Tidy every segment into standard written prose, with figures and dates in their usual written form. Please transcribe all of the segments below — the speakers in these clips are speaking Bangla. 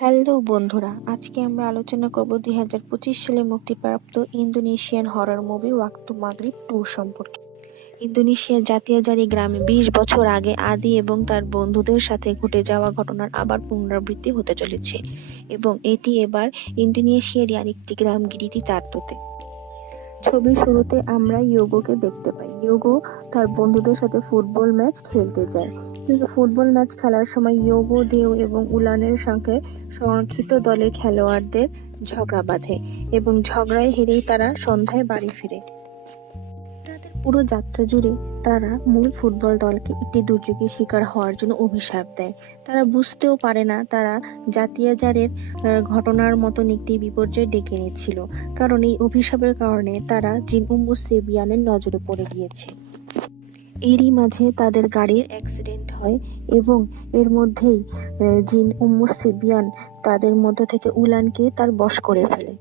হ্যালো বন্ধুরা, আজকে আমরা আলোচনা করব 2025 সালে মুক্তিপ্রাপ্ত ইন্দোনেশিয়ান হরর মুভি ওয়াক্ত মাগরিব 2 সম্পর্কে। ইন্দোনেশিয়ার জাতিয়াজারি গ্রামে 20 বছর আগে আদি এবং তার বন্ধুদের সাথে ঘটে যাওয়া ঘটনার আবার পুনরাবৃত্তি হতে চলেছে এবং এটি এবার ইন্দোনেশিয়ার আরেকটি গ্রাম গিরিটি তার্তোতে। ছবির শুরুতে আমরা ইয়োগোকে দেখতে পাই। ইয়োগো তার বন্ধুদের সাথে ফুটবল ম্যাচ খেলতে যায়, কিন্তু ফুটবল ম্যাচ খেলার সময় ইয়োগো, দেও এবং উলানের সঙ্গে সংরক্ষিত দলের খেলোয়াড়দের ঝগড়া বাঁধে এবং ঝগড়ায় হেরেই তারা সন্ধ্যায় বাড়ি ফিরে। তাদের পুরো যাত্রা জুড়ে তারা মূল ফুটবল দলকে একটি দুর্যোগের শিকার হওয়ার জন্য অভিশাপ দেয়। তারা বুঝতেও পারে না তারা জাতিয়াজারের ঘটনার মতন একটি বিপর্যয় ডেকে এনেছিল, কারণ এই অভিশাপের কারণে তারা জিন সেবিয়ানের নজরে পড়ে গিয়েছে। এরই মাঝে তাদের গাড়ির অ্যাক্সিডেন্ট হয় এবং এর মধ্যেই জিন সেবিয়ান তাদের মধ্য থেকে উলানকে তার বশ করে ফেলে,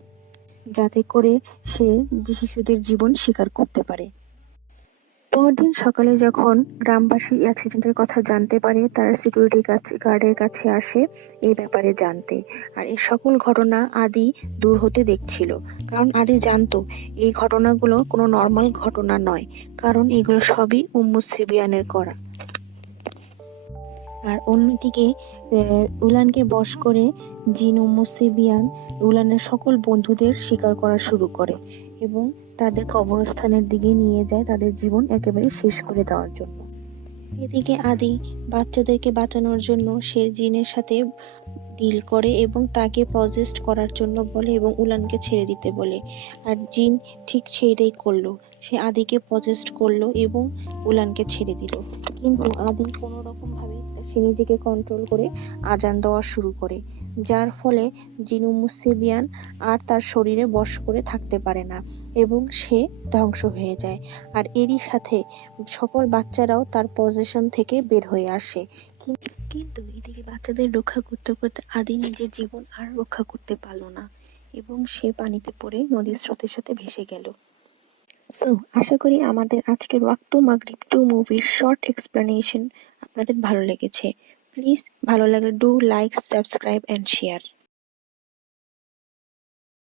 যাতে করে সে শিশুদের জীবন স্বীকার করতে পারে। পরদিন সকালে যখন গ্রামবাসী অ্যাক্সিডেন্টের কথা জানতে পারে, তারা সিকিউরিটি গার্ডের কাছে আসে এই ব্যাপারে জানতে। আর এই সকল ঘটনা আদি দূর হতে দেখছিল, কারণ আদি জানতো এই ঘটনাগুলো কোনো নর্মাল ঘটনা নয়, কারণ এগুলো সবই সেবিয়ানের করা। আর অন্যদিকে উলানকে বশ করে জিন সেবিয়ান উলানের সকল বন্ধুদের শিকার করা শুরু করে এবং তাদের কবরস্থানের দিকে নিয়ে যায় তাদের জীবন একেবারে শেষ করে দেওয়ার জন্য। এদিকে আদি বাচ্চাদেরকে বাঁচানোর জন্য সে জিনের সাথে ডিল করে এবং তাকে পজেস্ট করার জন্য বলে এবং উলানকে ছেড়ে দিতে বলে। আর জিন ঠিক সেইটাই করলো, সে আদিকে পজেস্ট করলো এবং উলানকে ছেড়ে দিল। কিন্তু আদি কোনো রকম ভাবে সে নিজেকে কন্ট্রোল করে আজান দেওয়া শুরু করে, যার ফলে জিন সেবিয়ান আর তার শরীরে বশ করে থাকতে পারে না এবং সে ধ্বংস হয়ে যায়। আর এরই সাথে সকল বাচ্চারাও তার পজিশন থেকে বের হয়ে আসে। কিন্তু এদিকে বাচ্চাদের রক্ষা করতে করতে আদি নিজের জীবন আর রক্ষা করতে পারলো না এবং সে পানিতে পড়ে নদীর স্রোতের সাথে ভেসে গেল। সো আশা করি আমাদের আজকের ওয়াক্ত মাগরিব 2 মুভির শর্ট এক্সপ্লেনেশন আপনাদের ভালো লেগেছে। প্লিজ ভালো লাগলে do like, subscribe and share.